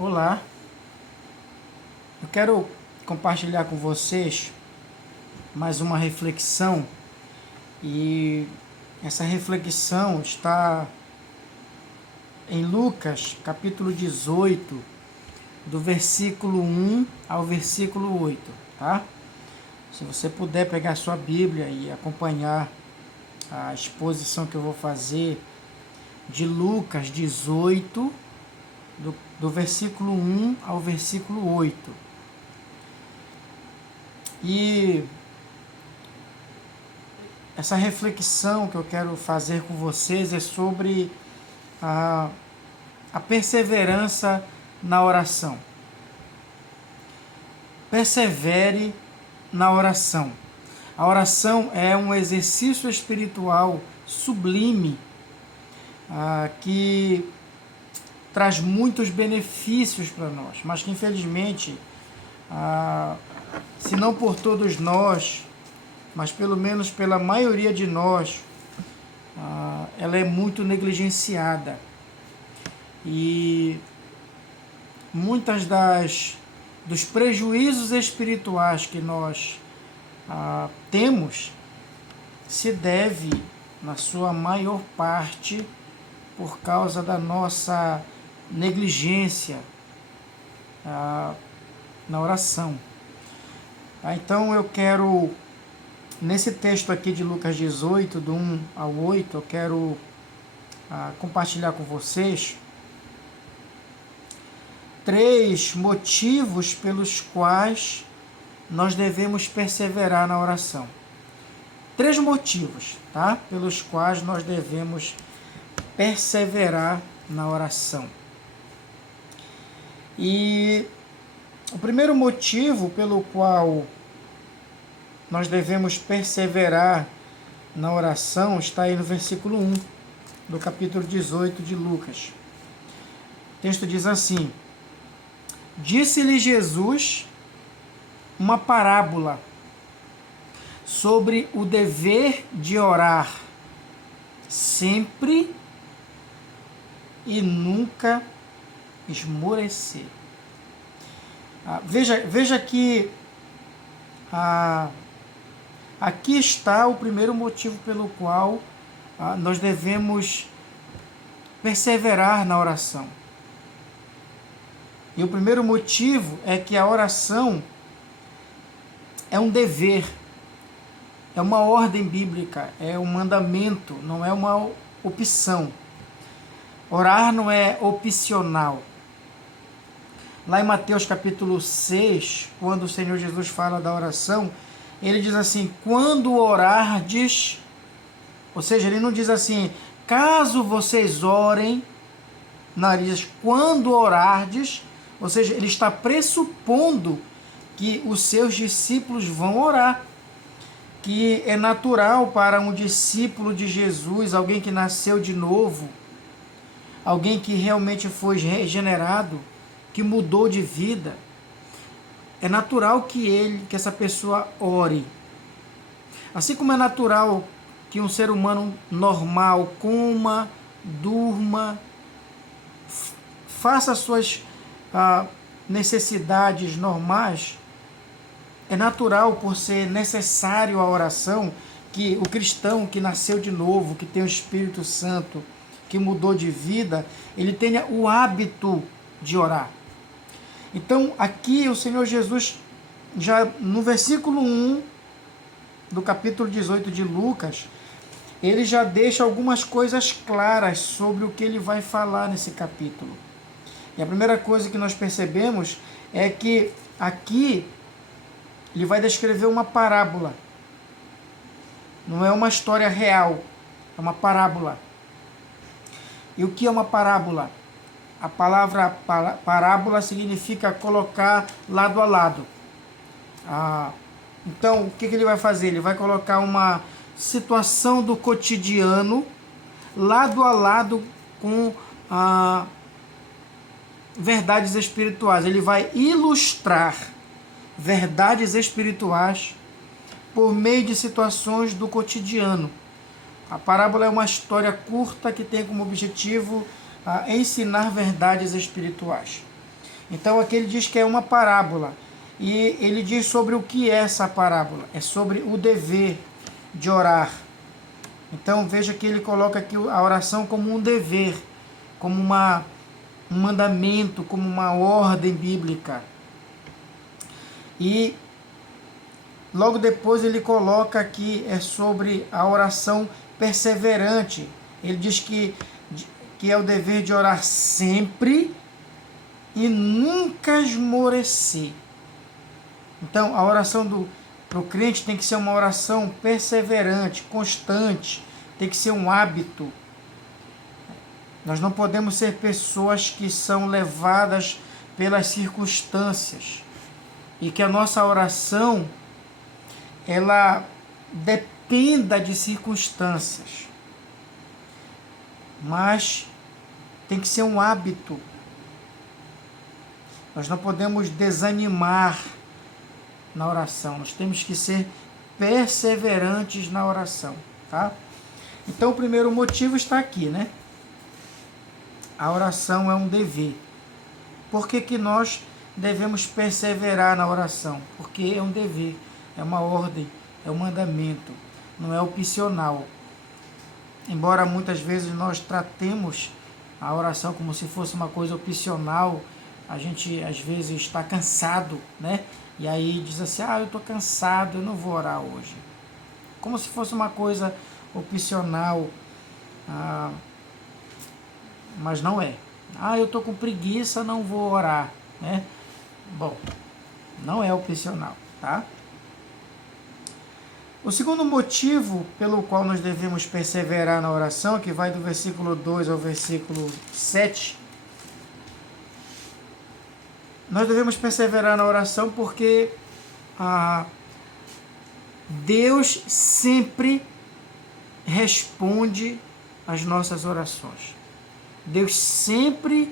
Olá, eu quero compartilhar com vocês mais uma reflexão e essa reflexão está em Lucas, capítulo 18, do versículo 1 ao versículo 8, tá? Se você puder pegar sua Bíblia e acompanhar a exposição que eu vou fazer de Lucas 18, do versículo 1 ao versículo 8. E essa reflexão que eu quero fazer com vocês é sobre a perseverança na oração. Persevere na oração. A oração é um exercício espiritual sublime que traz muitos benefícios para nós, mas que infelizmente, se não por todos nós, mas pelo menos pela maioria de nós, ela é muito negligenciada. E muitas dos prejuízos espirituais que nós temos se deve, na sua maior parte, por causa da nossa negligência na oração. Então eu quero, nesse texto aqui de Lucas 18, do 1 ao 8, eu quero compartilhar com vocês 3 motivos pelos quais nós devemos perseverar na oração. 3 motivos, tá? Pelos quais nós devemos perseverar na oração. E o primeiro motivo pelo qual nós devemos perseverar na oração está aí no versículo 1 do capítulo 18 de Lucas. O texto diz assim: Disse-lhe Jesus uma parábola sobre o dever de orar sempre e nunca esmorecer. Veja que aqui está o primeiro motivo pelo qual nós devemos perseverar na oração. E o primeiro motivo é que a oração é um dever, é uma ordem bíblica, é um mandamento, não é uma opção. Orar não é opcional. Lá em Mateus capítulo 6, quando o Senhor Jesus fala da oração, ele diz assim: quando orardes, ou seja, ele não diz assim, caso vocês orem, não, ele diz quando orardes, ou seja, ele está pressupondo que os seus discípulos vão orar, que é natural para um discípulo de Jesus, alguém que nasceu de novo, alguém que realmente foi regenerado, que mudou de vida, é natural que essa pessoa ore. Assim como é natural que um ser humano normal coma, durma, faça suas necessidades normais, é natural, por ser necessário a oração, que o cristão que nasceu de novo, que tem o Espírito Santo, que mudou de vida, ele tenha o hábito de orar. Então, aqui o Senhor Jesus, já no versículo 1 do capítulo 18 de Lucas, ele já deixa algumas coisas claras sobre o que ele vai falar nesse capítulo. E a primeira coisa que nós percebemos é que aqui ele vai descrever uma parábola. Não é uma história real, é uma parábola. E o que é uma parábola? A palavra parábola significa colocar lado a lado. Então, o que ele vai fazer? Ele vai colocar uma situação do cotidiano lado a lado com verdades espirituais. Ele vai ilustrar verdades espirituais por meio de situações do cotidiano. A parábola é uma história curta que tem como objetivo ensinar verdades espirituais. Então aqui ele diz que é uma parábola. E ele diz sobre o que é essa parábola. É sobre o dever de orar. Então veja que ele coloca aqui a oração como um dever, como um mandamento, como uma ordem bíblica. E logo depois ele coloca aqui sobre a oração perseverante. Ele diz que é o dever de orar sempre e nunca esmorecer. Então a oração para o crente tem que ser uma oração perseverante, constante, tem que ser um hábito. Nós não podemos ser pessoas que são levadas pelas circunstâncias e que a nossa oração ela dependa de circunstâncias, mas tem que ser um hábito. Nós não podemos desanimar na oração, nós temos que ser perseverantes na oração, tá? Então o primeiro motivo está aqui, né? A oração é um dever. Por que nós devemos perseverar na oração? Porque é um dever, é uma ordem, é um mandamento, não é opcional. Embora muitas vezes nós tratemos a oração como se fosse uma coisa opcional, a gente às vezes está cansado, né? E aí diz assim, eu estou cansado, eu não vou orar hoje. Como se fosse uma coisa opcional, mas não é. Eu estou com preguiça, não vou orar, né? Bom, não é opcional, tá? O segundo motivo pelo qual nós devemos perseverar na oração, que vai do versículo 2 ao versículo 7, nós devemos perseverar na oração porque Deus sempre responde às nossas orações. Deus sempre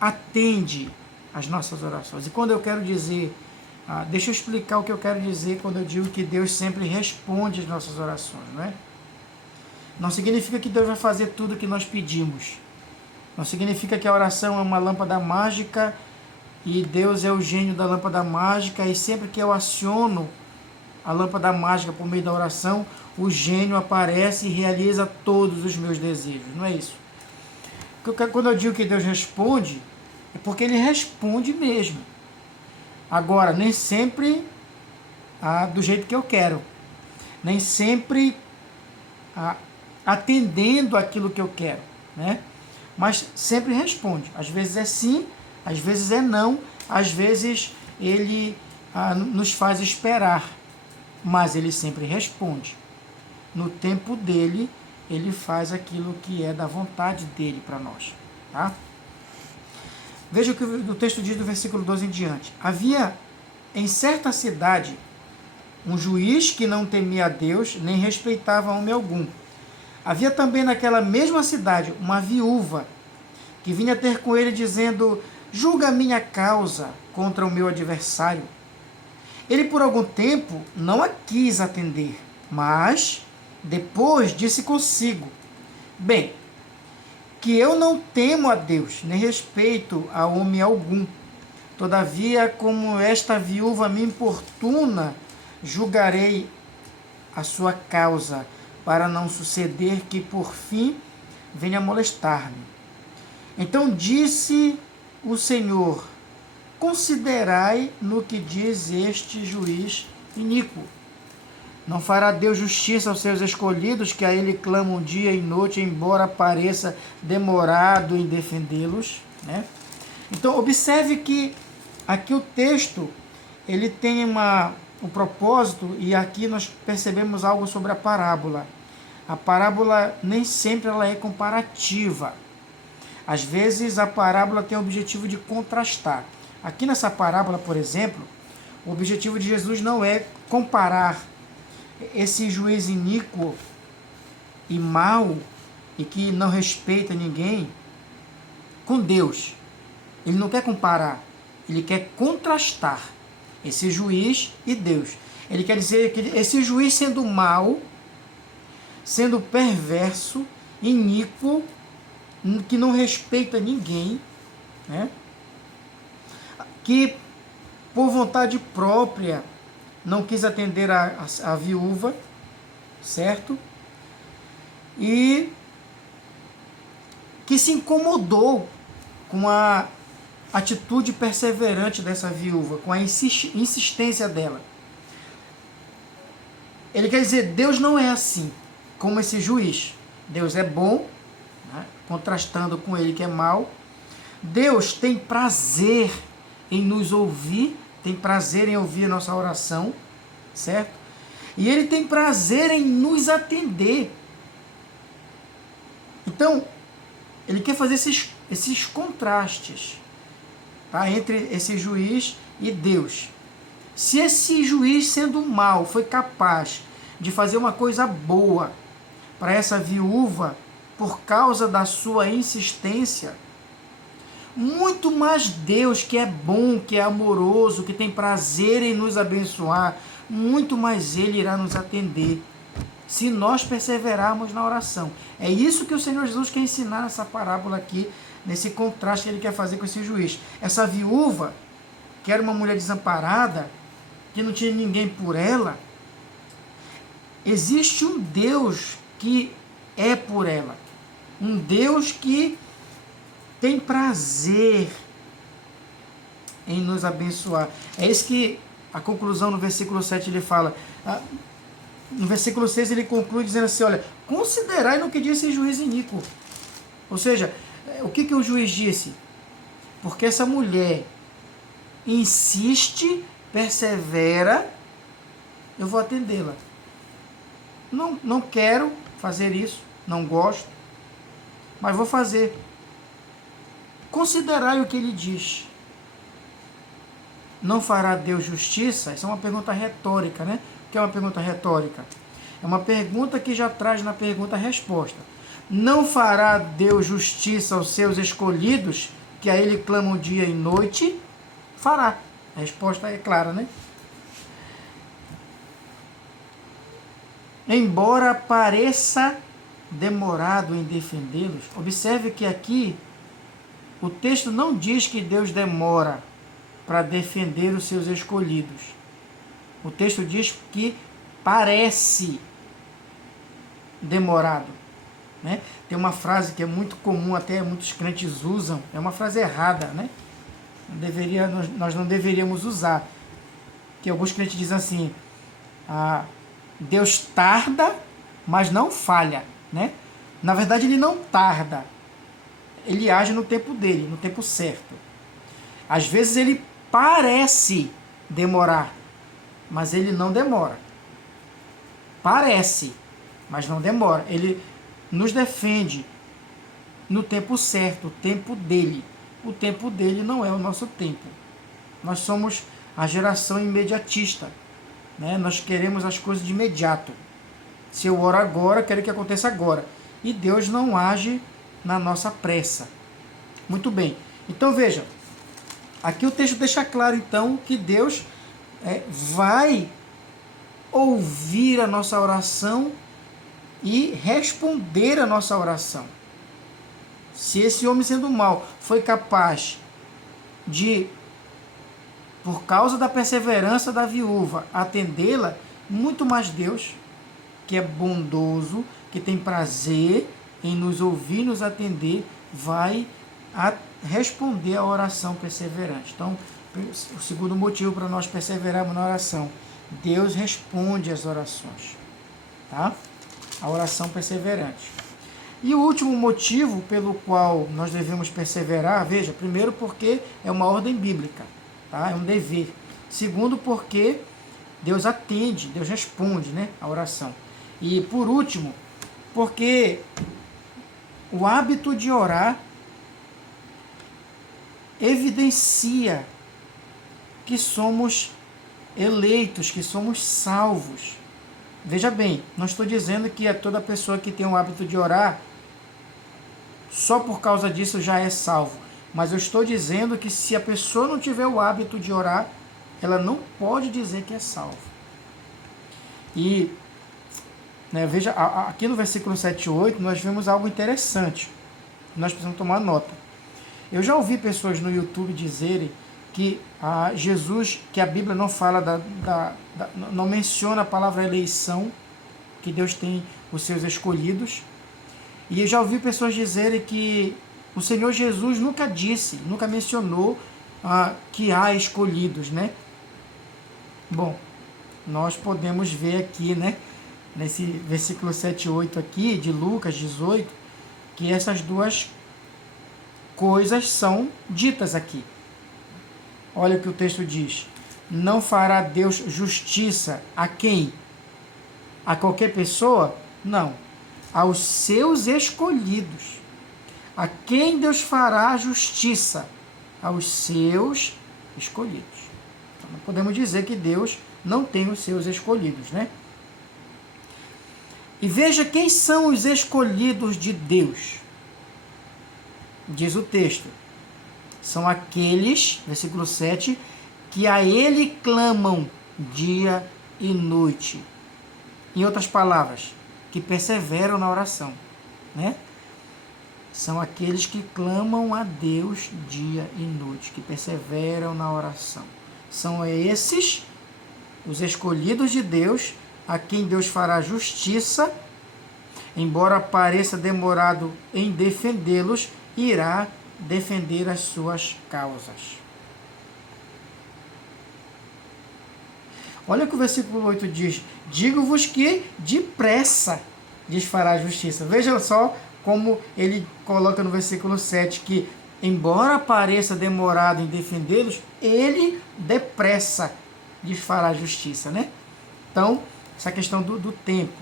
atende às nossas orações. E quando eu quero dizer, deixa eu explicar o que eu quero dizer quando eu digo que Deus sempre responde às nossas orações, não é? Não significa que Deus vai fazer tudo o que nós pedimos. Não significa que a oração é uma lâmpada mágica e Deus é o gênio da lâmpada mágica e sempre que eu aciono a lâmpada mágica por meio da oração, o gênio aparece e realiza todos os meus desejos. Não é isso. Quando eu digo que Deus responde, é porque Ele responde mesmo. Agora, nem sempre do jeito que eu quero. Nem sempre atendendo aquilo que eu quero, né? Mas sempre responde. Às vezes é sim, às vezes é não, às vezes Ele nos faz esperar. Mas Ele sempre responde. No tempo dEle, Ele faz aquilo que é da vontade dEle para nós. Tá? Veja o que o texto diz do versículo 12 em diante. Havia em certa cidade um juiz que não temia a Deus, nem respeitava homem algum. Havia também naquela mesma cidade uma viúva que vinha ter com ele dizendo, julga a minha causa contra o meu adversário. Ele por algum tempo não a quis atender, mas depois disse consigo, bem, que eu não temo a Deus, nem respeito a homem algum. Todavia, como esta viúva me importuna, julgarei a sua causa, para não suceder que por fim venha molestar-me. Então disse o Senhor, considerai no que diz este juiz iníquo. Não fará Deus justiça aos seus escolhidos, que a Ele clamam dia e noite, embora pareça demorado em defendê-los, né? Então, observe que aqui o texto, ele tem um propósito, e aqui nós percebemos algo sobre a parábola. A parábola nem sempre ela é comparativa. Às vezes a parábola tem o objetivo de contrastar. Aqui nessa parábola, por exemplo, o objetivo de Jesus não é comparar esse juiz iníquo e mau e que não respeita ninguém com Deus. Ele não quer comparar, ele quer contrastar esse juiz e Deus. Ele quer dizer que esse juiz sendo mau, sendo perverso, iníquo, que não respeita ninguém, né? que por vontade própria não quis atender a viúva, certo? E que se incomodou com a atitude perseverante dessa viúva, com a insistência dela. Ele quer dizer, Deus não é assim como esse juiz. Deus é bom, né, contrastando com ele que é mau. Deus tem prazer em nos ouvir, tem prazer em ouvir a nossa oração, certo? E ele tem prazer em nos atender. Então, ele quer fazer esses contrastes, tá, entre esse juiz e Deus. Se esse juiz, sendo mau, foi capaz de fazer uma coisa boa para essa viúva por causa da sua insistência, muito mais Deus, que é bom, que é amoroso, que tem prazer em nos abençoar, muito mais Ele irá nos atender, se nós perseverarmos na oração. É isso que o Senhor Jesus quer ensinar nessa parábola aqui, nesse contraste que Ele quer fazer com esse juiz. Essa viúva, que era uma mulher desamparada, que não tinha ninguém por ela, existe um Deus que é por ela, um Deus que tem prazer em nos abençoar. É isso que a conclusão no versículo 7 ele fala. No versículo 6 ele conclui dizendo assim, olha, considerai no que disse o juiz iníquo. Ou seja, o que o juiz disse? Porque essa mulher insiste, persevera, eu vou atendê-la. Não quero fazer isso, não gosto, mas vou fazer. Considerai o que ele diz. Não fará Deus justiça? Isso é uma pergunta retórica, né? O que é uma pergunta retórica? É uma pergunta que já traz na pergunta a resposta. Não fará Deus justiça aos seus escolhidos, que a ele clamam dia e noite? Fará. A resposta é clara, né? Embora pareça demorado em defendê-los, observe que aqui o texto não diz que Deus demora para defender os seus escolhidos. O texto diz que parece demorado, né? Tem uma frase que é muito comum, até muitos crentes usam, é uma frase errada, né? Nós não deveríamos usar. Que alguns crentes dizem assim, Deus tarda, mas não falha, né? Na verdade, ele não tarda. Ele age no tempo dele, no tempo certo. Às vezes ele parece demorar, mas ele não demora. Parece, mas não demora. Ele nos defende no tempo certo, o tempo dele. O tempo dele não é o nosso tempo. Nós somos a geração imediatista, né? Nós queremos as coisas de imediato. Se eu oro agora, quero que aconteça agora. E Deus não age na nossa pressa. Muito bem. Então veja, aqui o texto deixa claro então que Deus vai ouvir a nossa oração e responder a nossa oração. Se esse homem, sendo mau, foi capaz de, por causa da perseverança da viúva, atendê-la, muito mais Deus, que é bondoso, que tem prazer em nos ouvir, nos atender, vai responder a oração perseverante. Então, o segundo motivo para nós perseverarmos na oração, Deus responde às orações, tá? A oração perseverante. E o último motivo pelo qual nós devemos perseverar, veja, primeiro porque é uma ordem bíblica, tá? É um dever. Segundo, porque Deus atende, Deus responde, né, a oração. E por último, porque o hábito de orar evidencia que somos eleitos, que somos salvos. Veja bem, não estou dizendo que é toda pessoa que tem o hábito de orar, só por causa disso já é salvo. Mas eu estou dizendo que se a pessoa não tiver o hábito de orar, ela não pode dizer que é salvo. E veja, aqui no versículo 7 e 8, nós vemos algo interessante. Nós precisamos tomar nota. Eu já ouvi pessoas no YouTube dizerem que Jesus, que a Bíblia não fala não menciona a palavra eleição, que Deus tem os seus escolhidos. E eu já ouvi pessoas dizerem que o Senhor Jesus nunca disse, nunca mencionou que há escolhidos, né? Bom, nós podemos ver aqui, né, nesse versículo 7 e 8 aqui, de Lucas 18, que essas duas coisas são ditas aqui. Olha o que o texto diz. Não fará Deus justiça a quem? A qualquer pessoa? Não. Aos seus escolhidos. A quem Deus fará justiça? Aos seus escolhidos. Então, não podemos dizer que Deus não tem os seus escolhidos, né? E veja quem são os escolhidos de Deus. Diz o texto. São aqueles, versículo 7, que a Ele clamam dia e noite. Em outras palavras, que perseveram na oração, né? São aqueles que clamam a Deus dia e noite, que perseveram na oração. São esses, os escolhidos de Deus, a quem Deus fará justiça, embora pareça demorado em defendê-los, irá defender as suas causas. Olha o que o versículo 8 diz. Digo-vos que depressa lhes fará justiça. Veja só como ele coloca no versículo 7 que, embora pareça demorado em defendê-los, ele depressa lhes fará justiça, né? Então, essa questão do tempo.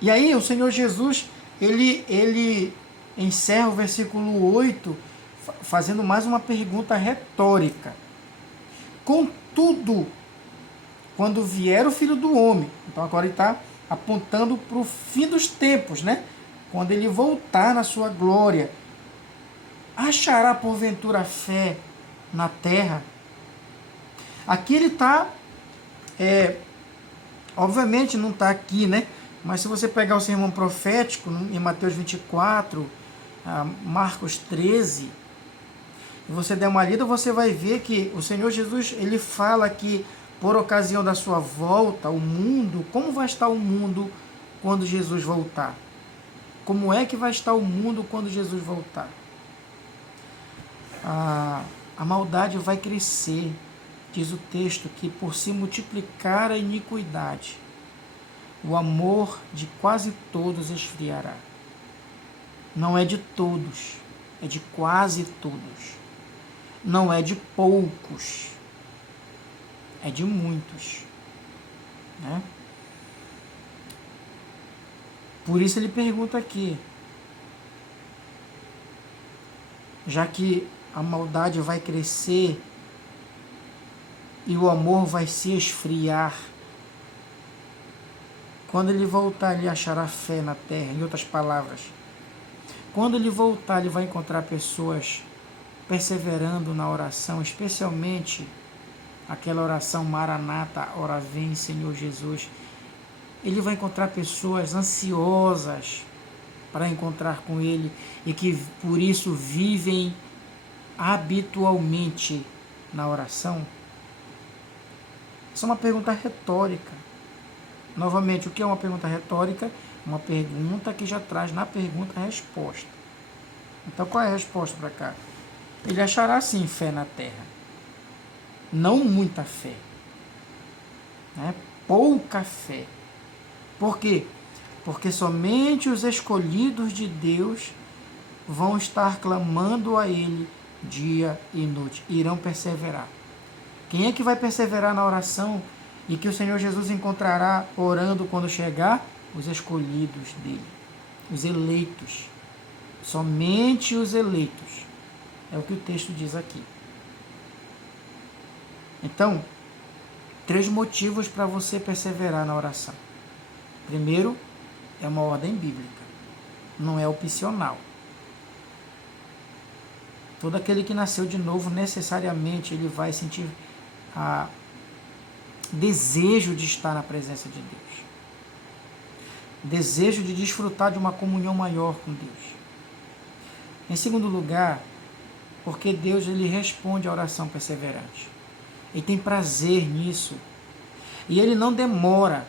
E aí o Senhor Jesus, ele encerra o versículo 8 fazendo mais uma pergunta retórica. Contudo, quando vier o Filho do Homem, então agora ele está apontando para o fim dos tempos, né? Quando ele voltar na sua glória, achará porventura fé na terra? Aqui ele está, obviamente não está aqui, né? Mas se você pegar o sermão profético, em Mateus 24, Marcos 13, e você der uma lida, você vai ver que o Senhor Jesus, ele fala que por ocasião da sua volta, o mundo, como vai estar o mundo quando Jesus voltar? Como é que vai estar o mundo quando Jesus voltar? A maldade vai crescer, diz o texto, que por se multiplicar a iniquidade, o amor de quase todos esfriará. Não é de todos, é de quase todos. Não é de poucos, é de muitos, né? Por isso ele pergunta aqui, já que a maldade vai crescer e o amor vai se esfriar, quando ele voltar, ele achará fé na terra. Em outras palavras, quando ele voltar, ele vai encontrar pessoas perseverando na oração, especialmente aquela oração Maranata, ora vem Senhor Jesus. Ele vai encontrar pessoas ansiosas para encontrar com ele e que por isso vivem habitualmente na oração. Essa é uma pergunta retórica. Novamente, o que é uma pergunta retórica? Uma pergunta que já traz na pergunta a resposta. Então, qual é a resposta para cá? Ele achará sim fé na terra. Não muita fé. Né? Pouca fé. Por quê? Porque somente os escolhidos de Deus vão estar clamando a Ele dia e noite. Irão perseverar. Quem é que vai perseverar na oração e que o Senhor Jesus encontrará orando quando chegar? Os escolhidos dele. Os eleitos. Somente os eleitos. É o que o texto diz aqui. Então, 3 motivos para você perseverar na oração. Primeiro, é uma ordem bíblica. Não é opcional. Todo aquele que nasceu de novo, necessariamente, ele vai sentir desejo de estar na presença de Deus. Desejo de desfrutar de uma comunhão maior com Deus. Em segundo lugar, Porque Deus, ele responde à oração perseverante. Ele tem prazer nisso. E ele não demora.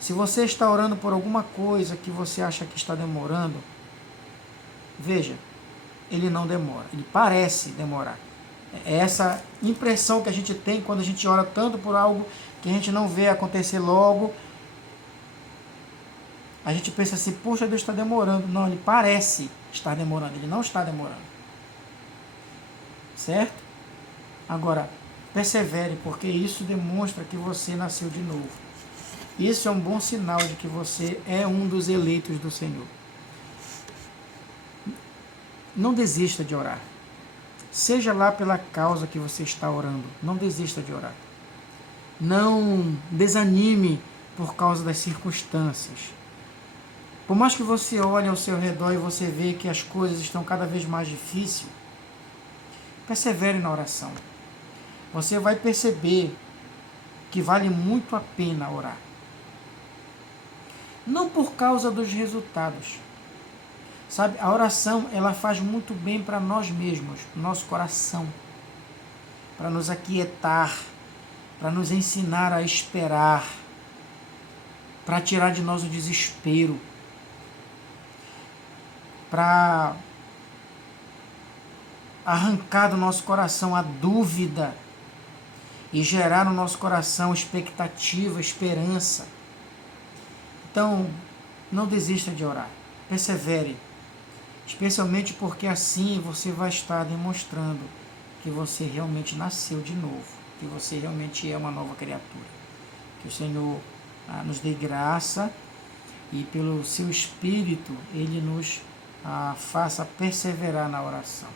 Se você está orando por alguma coisa que você acha que está demorando, veja, ele não demora. Ele parece demorar. É essa impressão que a gente tem quando a gente ora tanto por algo que a gente não vê acontecer logo. A gente pensa assim, poxa, Deus está demorando. Não, ele parece estar demorando. Ele não está demorando. Certo? Agora, persevere, porque isso demonstra que você nasceu de novo. Isso é um bom sinal de que você é um dos eleitos do Senhor. Não desista de orar. Seja lá pela causa que você está orando, não desista de orar. Não desanime por causa das circunstâncias. Por mais que você olhe ao seu redor e você vê que as coisas estão cada vez mais difíceis, persevere na oração. Você vai perceber que vale muito a pena orar. Não por causa dos resultados. Sabe, a oração, ela faz muito bem para nós mesmos, nosso coração, para nos aquietar, para nos ensinar a esperar, para tirar de nós o desespero, para arrancar do nosso coração a dúvida e gerar no nosso coração expectativa, esperança. Então, não desista de orar, persevere. Especialmente porque assim você vai estar demonstrando que você realmente nasceu de novo, que você realmente é uma nova criatura. Que o Senhor nos dê graça e pelo seu Espírito Ele nos faça perseverar na oração.